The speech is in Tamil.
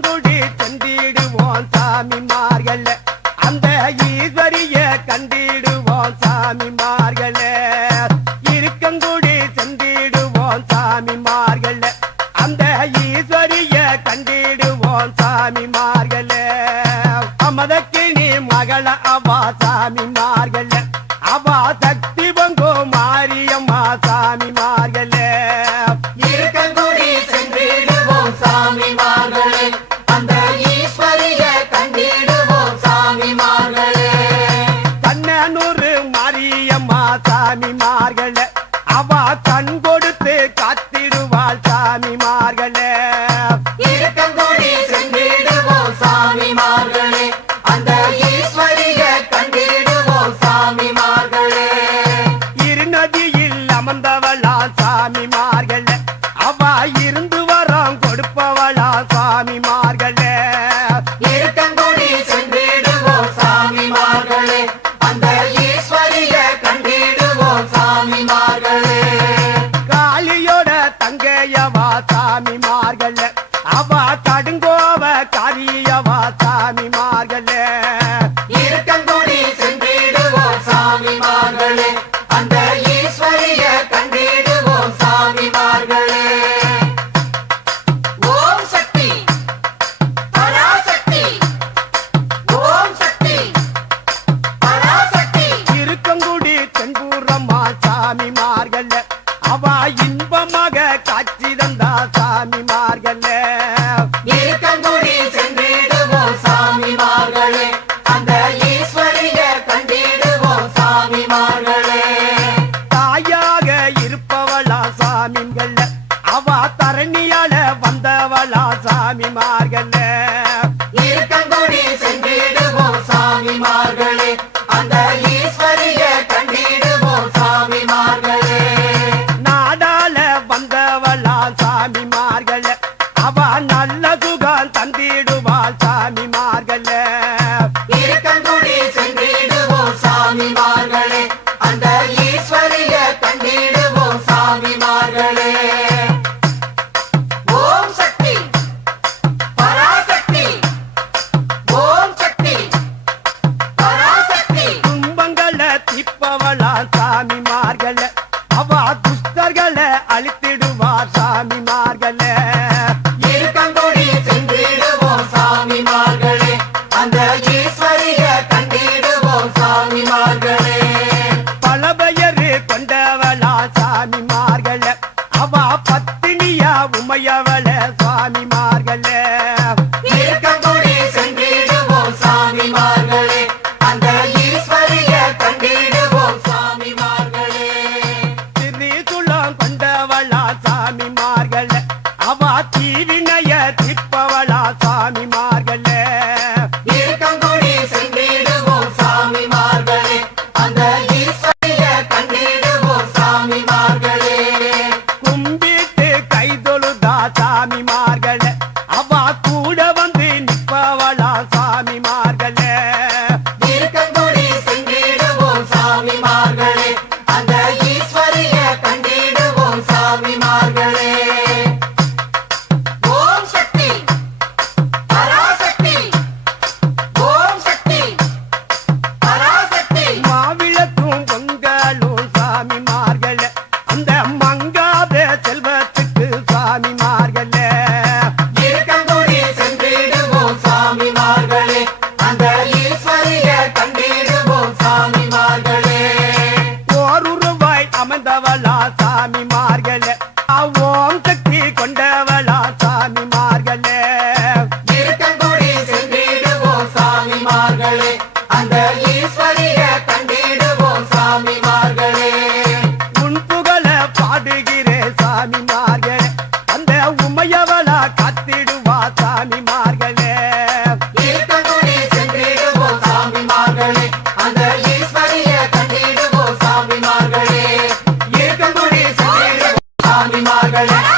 பெருங்குடி சென்றிடுவோம் சாமிமார்கள. அந்த ஈஸ்வரிய கண்டிடுவோம் சாமிமார்கள. இருக்கங்குடி சென்றிடுவோம் சாமிமார்கள. அந்த ஈஸ்வரிய கண்டிடுவோம் சாமிமார்கள. அமதக்கினி மகள அவ சாமிமார்கள் அவா இன்பமாக காட்சி தந்தா சாமிமார்கள். இருக்கங்குடி சென்றிடுவோம் சாமிமார்களே அந்த ஈஸ்வரிய கண்டிடுவோம் சாமிமார்களே. தாயாக இருப்பவளா சாமிங்கள் அவா தரணியால வந்தவளா சாமிமார்கள். நல்ல சுகம் தந்திடுவாள் சாமிமார்கள இருக்கங்குடி சென்றிடுவோம் சாமிமார்களே அந்த ஈஸ்வரிய கண்டிடுவோம் சாமிமார்களே ஓம் சக்தி பராசக்தி ஓம் சக்தி பராசக்தி. துன்பங்களை திப்பவளால் சாமிமார்கள அவா துஷ்டர்களை அழித்திடுவார் சாமி mi madre. ஓம் Hello.